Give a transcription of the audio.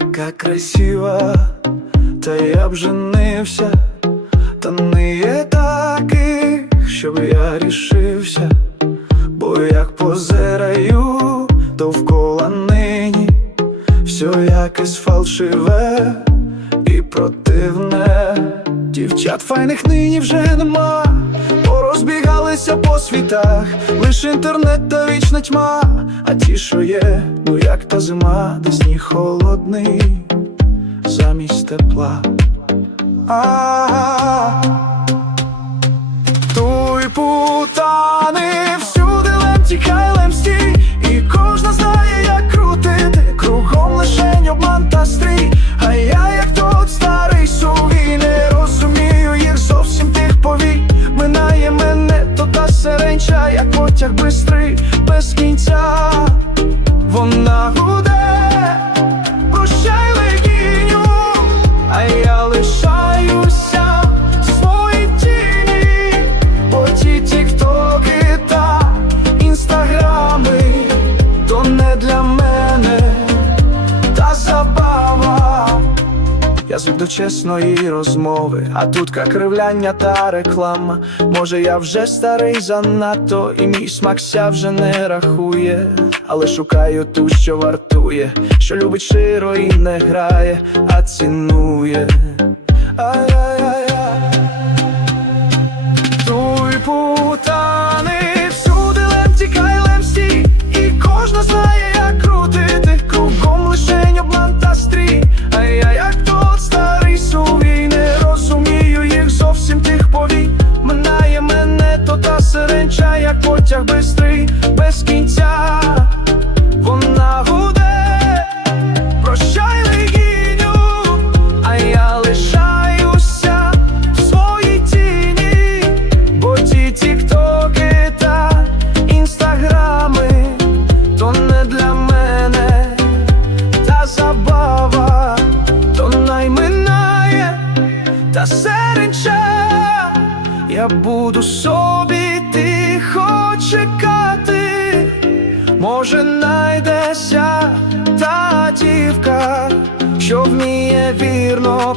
така красива, та я б женився, та не є таких, щоб я рішився, бо як позираю довкола нині, все якесь фальшиве і противне. Дівчат файних нині вже нема, порозбігалися по світах, лиш інтернет та вічна тьма, а ті, що є, ну як та зима, де сніг холодний, замість тепла. А Туй путани, всюди лем тікай, лем стій. І кожна знає, як крутити. Кругом лишень обман та стрій Як потяг бистрий, без кінця. Вона гуде, я до чесної розмови, а тут кривляння та реклама. Може, я вже старий занадто, і мій смак ся вже не рахує, але шукаю ту, що вартує, що любить широ і не грає, а цінує. Ай-яй-яй-яй сиренча, як потяг бистрий, без кінця. Вона гуде, прощай легіню, а я лишаюся в своїй тіні, бо ті тіктоки та інстаграми то не для мене. Та забава, то найминає та серенча. Я буду тихо чекати, може найдеся та дівка, що вміє вірно